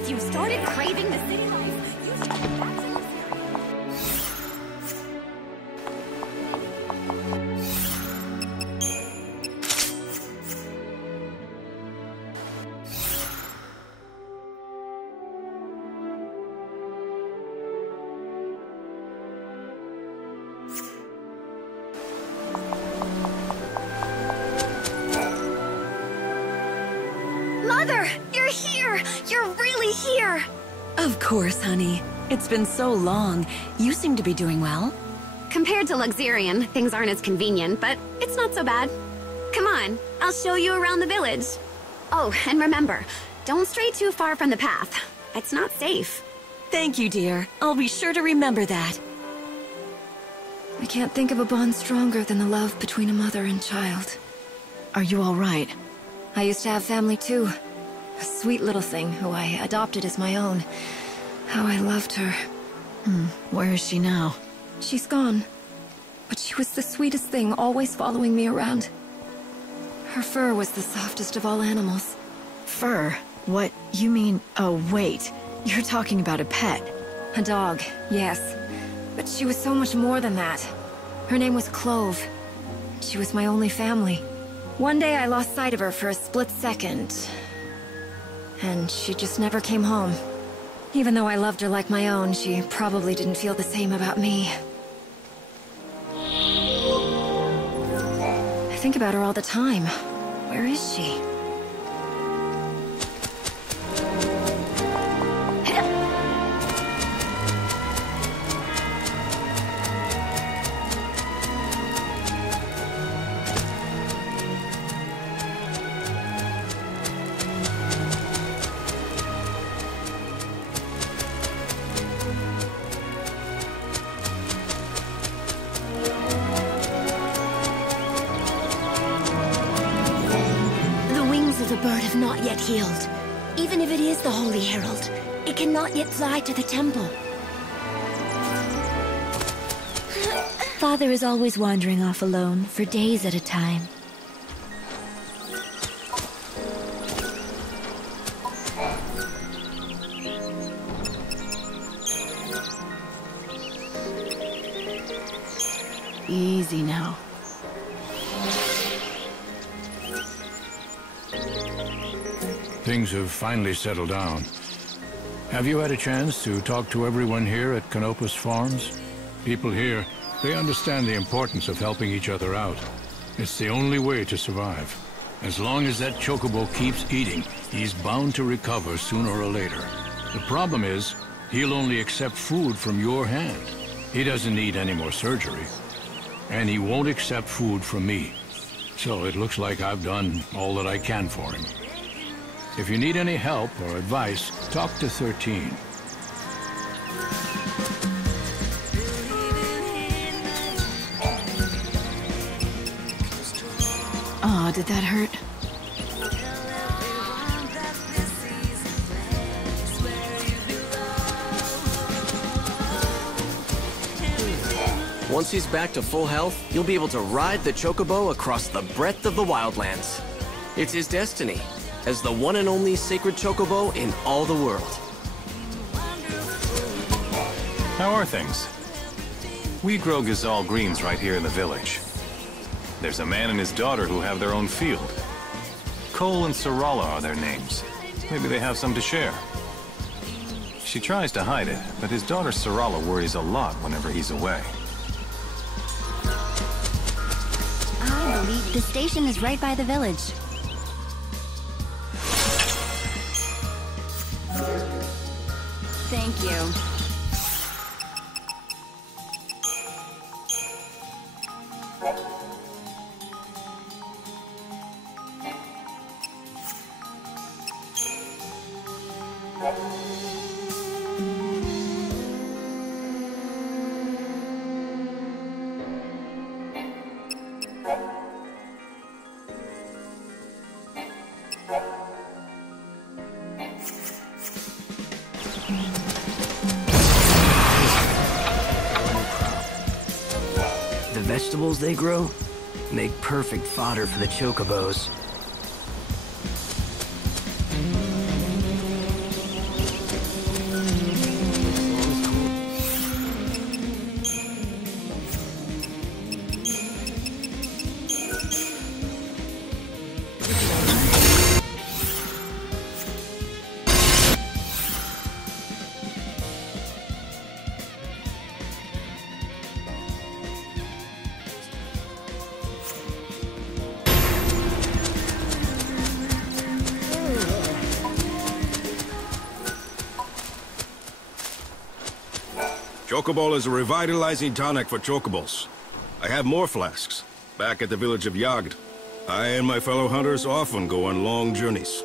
If you started craving the city life, you should get back to the Mother! You're here! You're really here! Of course, honey. It's been so long. You seem to be doing well. Compared to Luxurian, things aren't as convenient, but it's not so bad. Come on, I'll show you around the village. Oh, and remember, don't stray too far from the path. It's not safe. Thank you, dear. I'll be sure to remember that. I can't think of a bond stronger than the love between a mother and child. Are you all right? I used to have family too. A sweet little thing who I adopted as my own. How I loved her. Where is she now? She's gone. But she was the sweetest thing, always following me around. Her fur was the softest of all animals. Fur? What? You mean... Oh, wait. You're talking about a pet. A dog, yes. But she was so much more than that. Her name was Clove. She was my only family. One day I lost sight of her for a split second. And she just never came home. Even though I loved her like my own, she probably didn't feel the same about me. I think about her all the time. Where is she? The bird have not yet healed. Even if it is the Holy Herald, it cannot yet fly to the temple. Father is always wandering off alone, for days at a time. Easy now. Things have finally settled down. Have you had a chance to talk to everyone here at Canopus Farms? People here, they understand the importance of helping each other out. It's the only way to survive. As long as that Chocobo keeps eating, he's bound to recover sooner or later. The problem is, he'll only accept food from your hand. He doesn't need any more surgery. And he won't accept food from me. So it looks like I've done all that I can for him. If you need any help or advice, talk to XIII. Oh, did that hurt? Once he's back to full health, you'll be able to ride the Chocobo across the breadth of the Wildlands. It's his destiny, as the one and only sacred Chocobo in all the world. How are things? We grow Gazal greens right here in the village. There's a man and his daughter who have their own field. Cole and Sarala are their names. Maybe they have some to share. She tries to hide it, but his daughter Sarala worries a lot whenever he's away. I believe the station is right by the village. Thank you. The vegetables they grow make perfect fodder for the Chocobos. Chocobo is a revitalizing tonic for chocobos. I have more flasks, back at the village of Jagd. I and my fellow hunters often go on long journeys.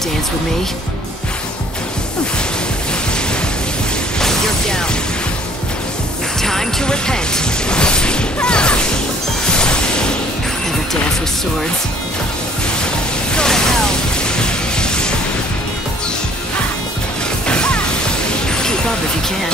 Dance with me? You're down. Time to repent. Ever dance with swords? Go to hell. Keep up if you can.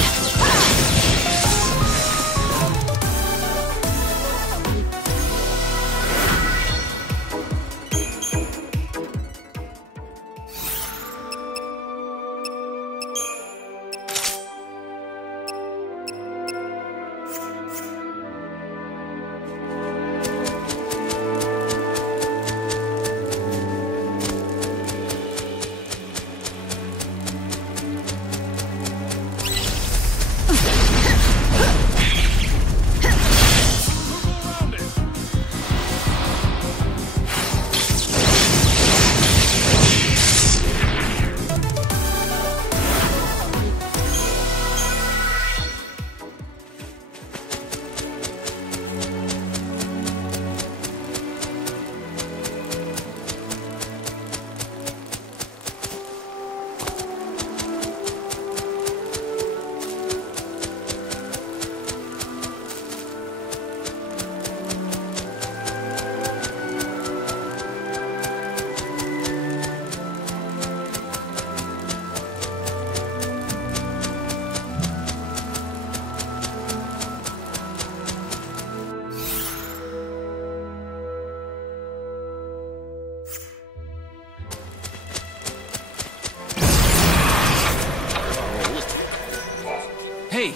Hey,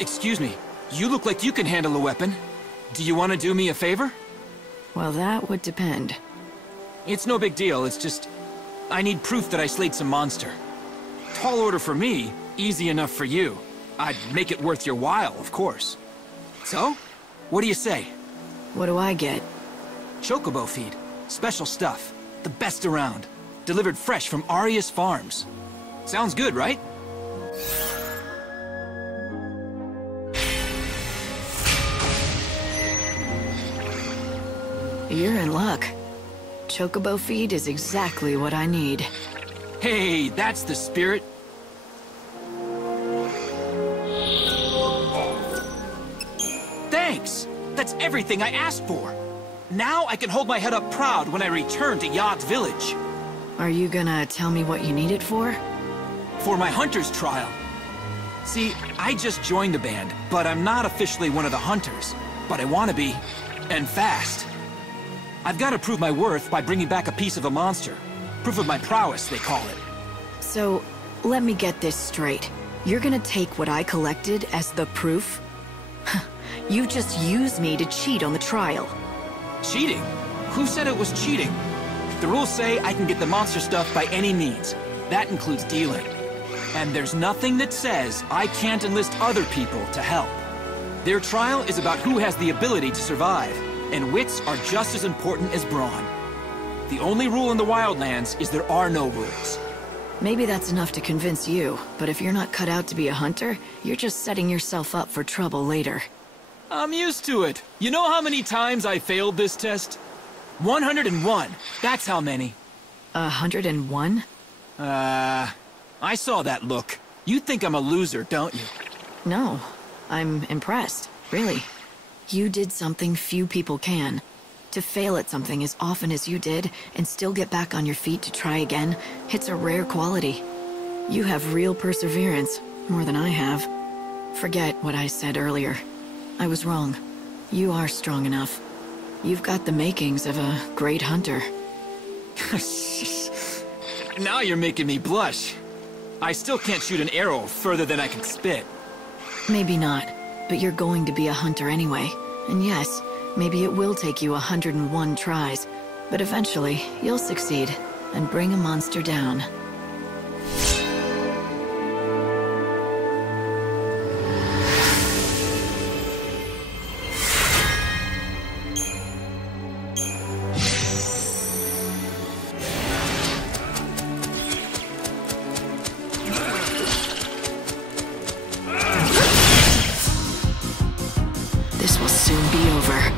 excuse me. You look like you can handle a weapon. Do you want to do me a favor? Well, that would depend. It's no big deal, it's just... I need proof that I slayed some monster. Tall order for me, easy enough for you. I'd make it worth your while, of course. So, what do you say? What do I get? Chocobo feed. Special stuff. The best around. Delivered fresh from Arius Farms. Sounds good, right? You're in luck. Chocobo feed is exactly what I need. Hey, that's the spirit. Thanks! That's everything I asked for. Now I can hold my head up proud when I return to Jagd village. Are you gonna tell me what you need it for? For my hunter's trial. See, I just joined the band, but I'm not officially one of the hunters. But I want to be, and fast. I've got to prove my worth by bringing back a piece of a monster. Proof of my prowess, they call it. So, let me get this straight. You're gonna take what I collected as the proof? You just used me to cheat on the trial. Cheating? Who said it was cheating? The rules say I can get the monster stuff by any means. That includes dealing. And there's nothing that says I can't enlist other people to help. Their trial is about who has the ability to survive, and wits are just as important as brawn. The only rule in the Wildlands is there are no rules. Maybe that's enough to convince you, but if you're not cut out to be a hunter, you're just setting yourself up for trouble later. I'm used to it. You know how many times I failed this test? 101. That's how many. 101? I saw that look. You think I'm a loser, don't you? No. I'm impressed, really. You did something few people can. To fail at something as often as you did, and still get back on your feet to try again, it's a rare quality. You have real perseverance, more than I have. Forget what I said earlier. I was wrong. You are strong enough. You've got the makings of a great hunter. Now you're making me blush. I still can't shoot an arrow further than I can spit. Maybe not, but you're going to be a hunter anyway. And yes, maybe it will take you 101 tries, but eventually, you'll succeed. and bring a monster down. This will soon be over.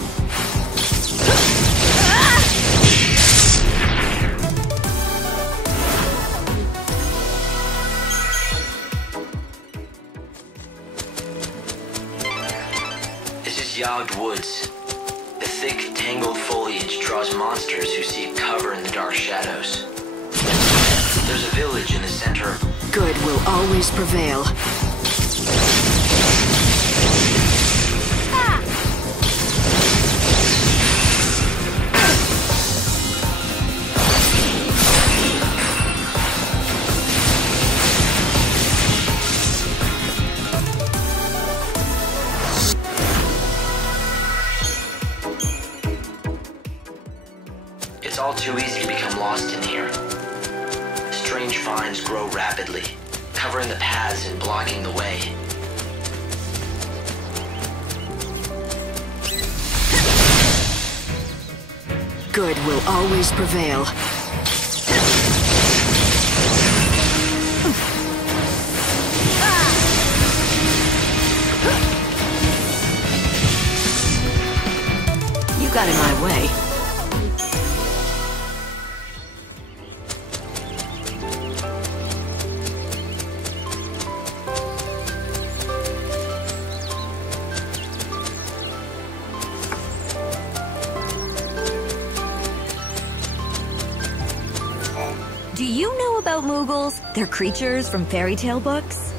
This is Jagd Woods. The thick, tangled foliage draws monsters who seek cover in the dark shadows. There's a village in the center of... Good will always prevail. It's all too easy to become lost in here. Strange vines grow rapidly, covering the paths and blocking the way. Good will always prevail. You got in my way. Do you know about Moogles? They're creatures from fairy tale books.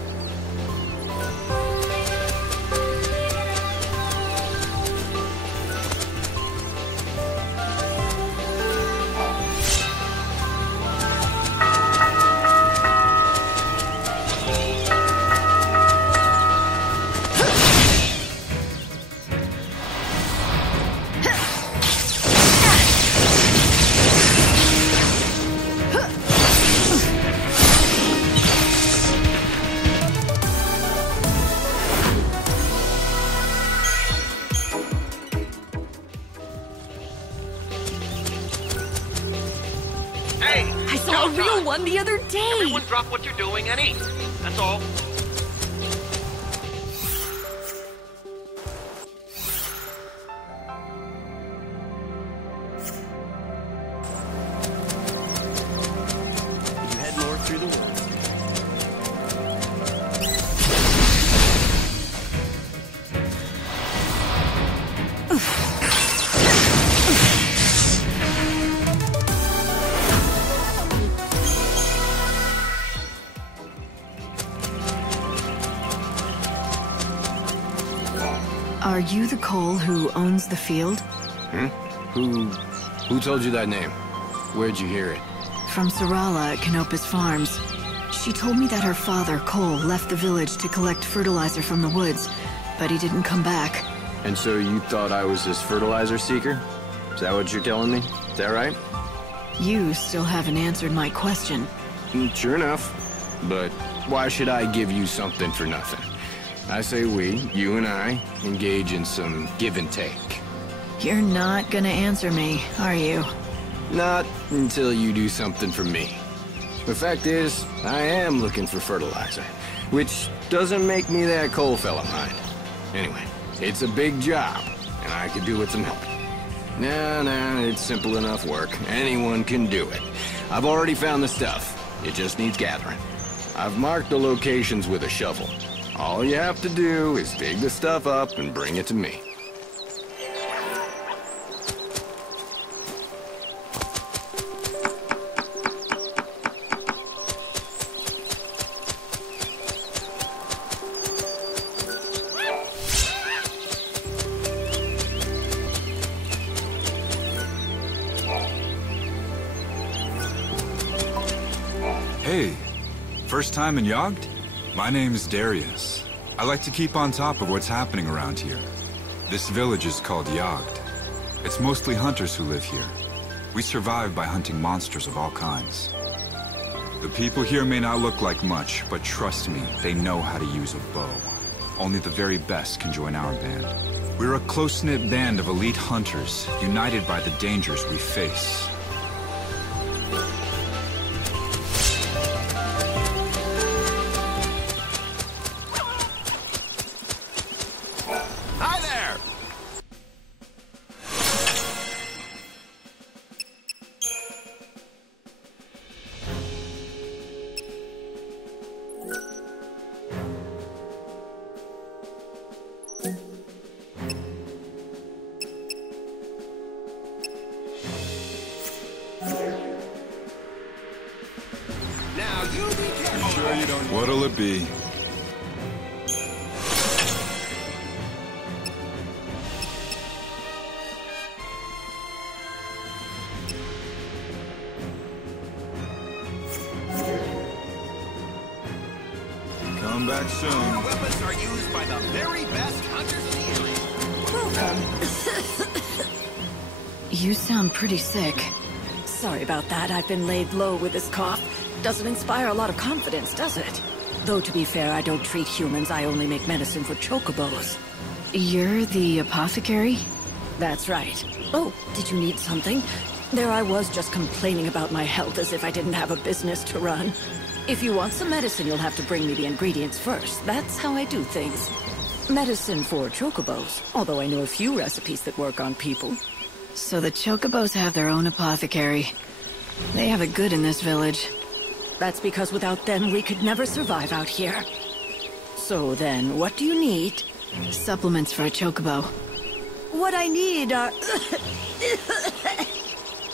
I saw a real one the other day! Everyone drop what you're doing and eat. That's all. You head north through the woods. Are you the Cole who owns the field? Who told you that name? Where'd you hear it? From Sarala at Canopus Farms. She told me that her father, Cole, left the village to collect fertilizer from the woods, but he didn't come back. And so you thought I was this fertilizer seeker? Is that what you're telling me? Is that right? You still haven't answered my question. Sure enough. But why should I give you something for nothing? I say we, you and I, engage in some give and take. You're not gonna answer me, are you? Not until you do something for me. The fact is, I am looking for fertilizer, which doesn't make me that coal fella mind. Anyway, it's a big job, and I could do with some help. Nah, it's simple enough work. Anyone can do it. I've already found the stuff. It just needs gathering. I've marked the locations with a shovel. All you have to do is dig the stuff up and bring it to me. Hey, first time in Jagd? My name's Darius. I like to keep on top of what's happening around here. This village is called Jagd. It's mostly hunters who live here. We survive by hunting monsters of all kinds. The people here may not look like much, but trust me, they know how to use a bow. Only the very best can join our band. We're a close-knit band of elite hunters, united by the dangers we face. Hi there! Now you be careful. Sure you don't... What'll it be? Come back soon. Our weapons are used by the very best hunters in the area. You sound pretty sick. Sorry about that. I've been laid low with this cough. Doesn't inspire a lot of confidence, does it? Though, to be fair, I don't treat humans. I only make medicine for chocobos. You're the apothecary? That's right. Oh, did you need something? There I was just complaining about my health as if I didn't have a business to run. If you want some medicine, you'll have to bring me the ingredients first. That's how I do things. Medicine for chocobos, although I know a few recipes that work on people. So the chocobos have their own apothecary. They have it good in this village. That's because without them, we could never survive out here. So then, what do you need? Supplements for a chocobo. What I need are...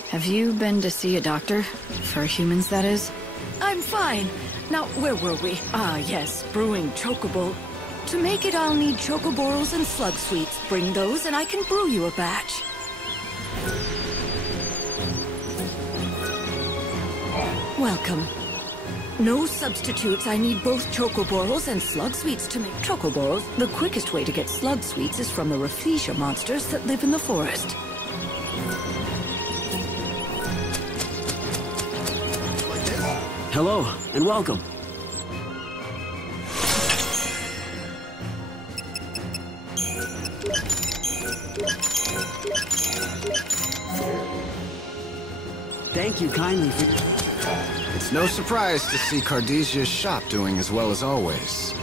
Have you been to see a doctor? For humans, that is? I'm fine. Now, where were we? Ah, yes, brewing chocobo. To make it, I'll need chocoborals and slug sweets. Bring those and I can brew you a batch. Welcome. No substitutes. I need both chocoborals and slug sweets to make chocoborals. The quickest way to get slug sweets is from the Rafflesia monsters that live in the forest. Hello, and welcome. Thank you kindly for... It's no surprise to see Cardesia's shop doing as well as always.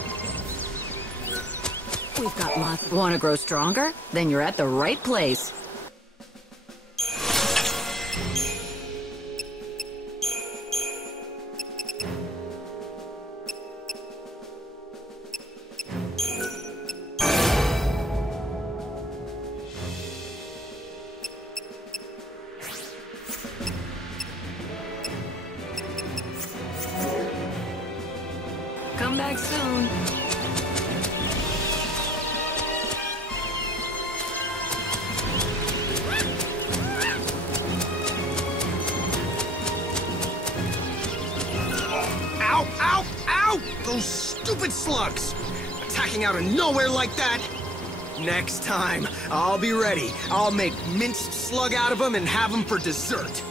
We've got lots. Want to grow stronger? Then you're at the right place. Come back soon. Ow! Ow! Ow! Those stupid slugs! Attacking out of nowhere like that! Next time, I'll be ready. I'll make minced slug out of them and have them for dessert.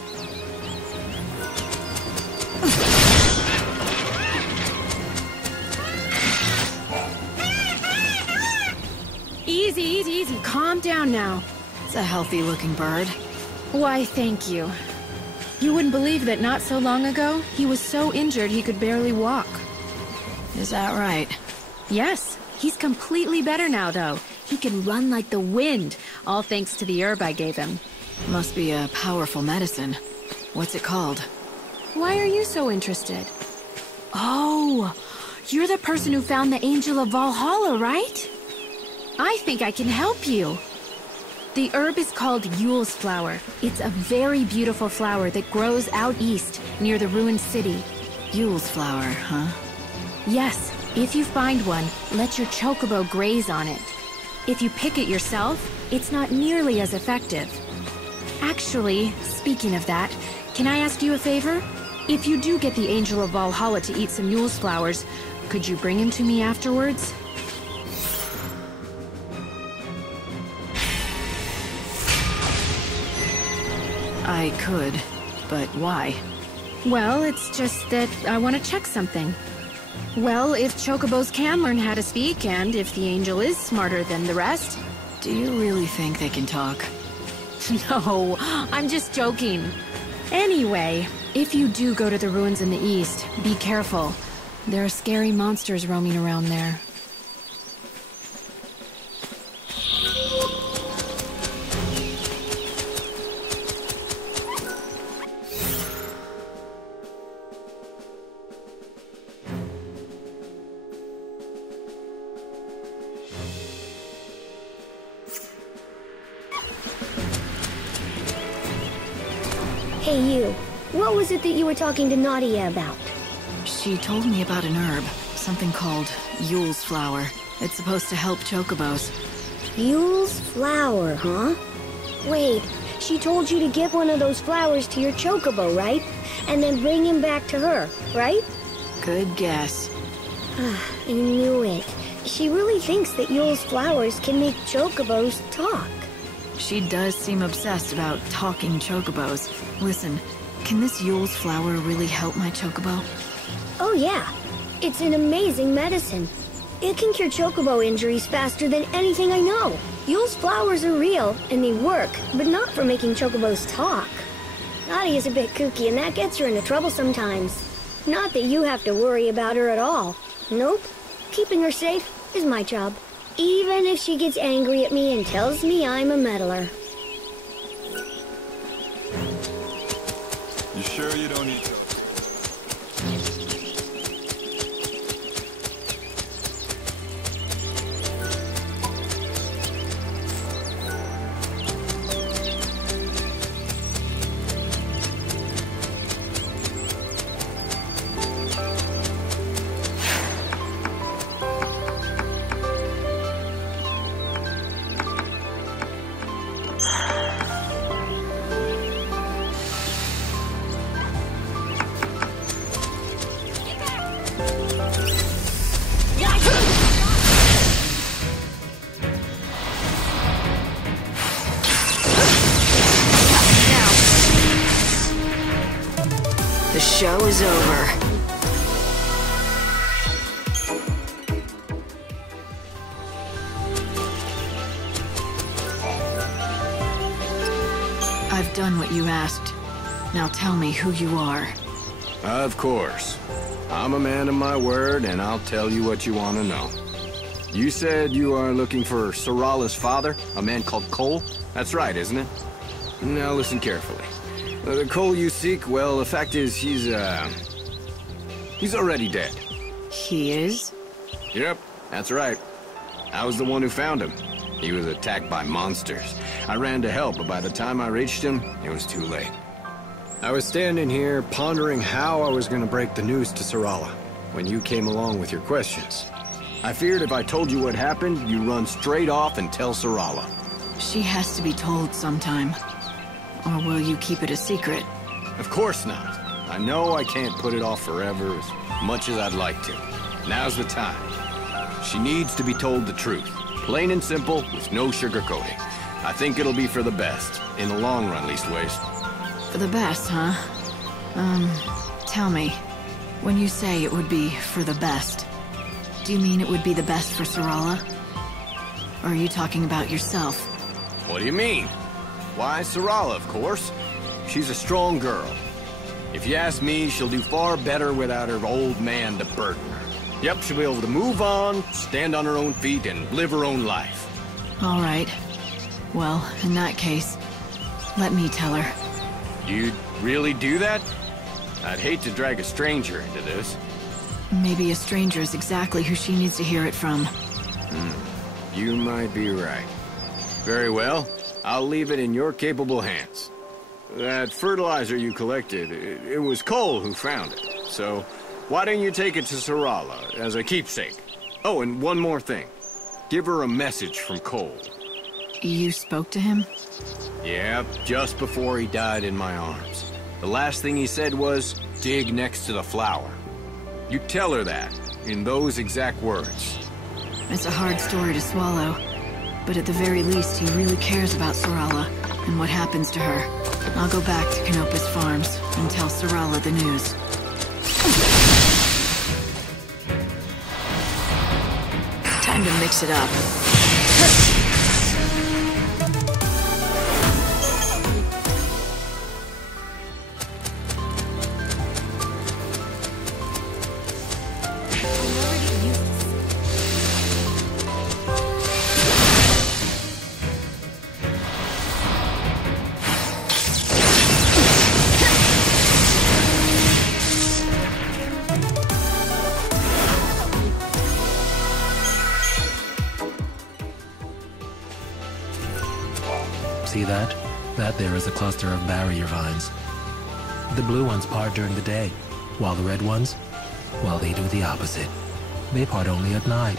Easy, easy, easy. Calm down now. It's a healthy-looking bird. Why, thank you. You wouldn't believe that not so long ago, he was so injured he could barely walk. Is that right? Yes. He's completely better now, though. He can run like the wind, all thanks to the herb I gave him. Must be a powerful medicine. What's it called? Why are you so interested? Oh, you're the person who found the Angel of Valhalla, right? I think I can help you. The herb is called Yule's flower. It's a very beautiful flower that grows out east, near the ruined city. Yule's flower, huh? Yes. If you find one, let your chocobo graze on it. If you pick it yourself, it's not nearly as effective. Actually, speaking of that, can I ask you a favor? If you do get the Angel of Valhalla to eat some Yule's flowers, could you bring him to me afterwards? I could, but why? Well, it's just that I want to check something. Well, if Chocobos can learn how to speak, and if the angel is smarter than the rest... Do you really think they can talk? No, I'm just joking. Anyway, if you do go to the ruins in the east, be careful. There are scary monsters roaming around there. Hey you, what was it that you were talking to Nadia about? She told me about an herb, something called Yule's flower. It's supposed to help Chocobos. Yule's flower, huh? Wait, she told you to give one of those flowers to your Chocobo, right? And then bring him back to her, right? Good guess. I knew it. She really thinks that Yule's flowers can make Chocobos talk. She does seem obsessed about talking Chocobos. Listen, can this Yule's flower really help my Chocobo? Oh yeah, it's an amazing medicine. It can cure Chocobo injuries faster than anything I know. Yule's flowers are real, and they work, but not for making Chocobos talk. Nadia's a bit kooky, and that gets her into trouble sometimes. Not that you have to worry about her at all. Nope, keeping her safe is my job. Even if she gets angry at me and tells me I'm a meddler. You sure you don't need to? The show is over. I've done what you asked. Now tell me who you are. Of course. I'm a man of my word, and I'll tell you what you want to know. You said you are looking for Sarala's father, a man called Cole? That's right, isn't it? Now listen carefully. The Cole you seek, well, the fact is he's already dead. He is? Yep, that's right. I was the one who found him. He was attacked by monsters. I ran to help, but by the time I reached him, it was too late. I was standing here pondering how I was going to break the news to Sarala when you came along with your questions. I feared if I told you what happened, you'd run straight off and tell Sarala. She has to be told sometime. Or will you keep it a secret? Of course not. I know I can't put it off forever as much as I'd like to. Now's the time. She needs to be told the truth. Plain and simple, with no sugarcoating. I think it'll be for the best. In the long run, leastways. For the best, huh? Tell me. When you say it would be for the best, do you mean it would be the best for Sarala? Or are you talking about yourself? What do you mean? Why, Sarala, of course. She's a strong girl. If you ask me, she'll do far better without her old man to burden her. Yep, she'll be able to move on, stand on her own feet, and live her own life. All right. Well, in that case, let me tell her. You'd really do that? I'd hate to drag a stranger into this. Maybe a stranger is exactly who she needs to hear it from. You might be right. Very well. I'll leave it in your capable hands. That fertilizer you collected, it was Cole who found it. So, why don't you take it to Sarala as a keepsake? Oh, and one more thing. Give her a message from Cole. You spoke to him? Yeah, just before he died in my arms. The last thing he said was, dig next to the flower. You tell her that, in those exact words. It's a hard story to swallow. But at the very least, he really cares about Sarala and what happens to her. I'll go back to Canopus Farms and tell Sarala the news. Time to mix it up. See that? That there is a cluster of barrier vines. The blue ones part during the day, while the red ones, well, they do the opposite. They part only at night.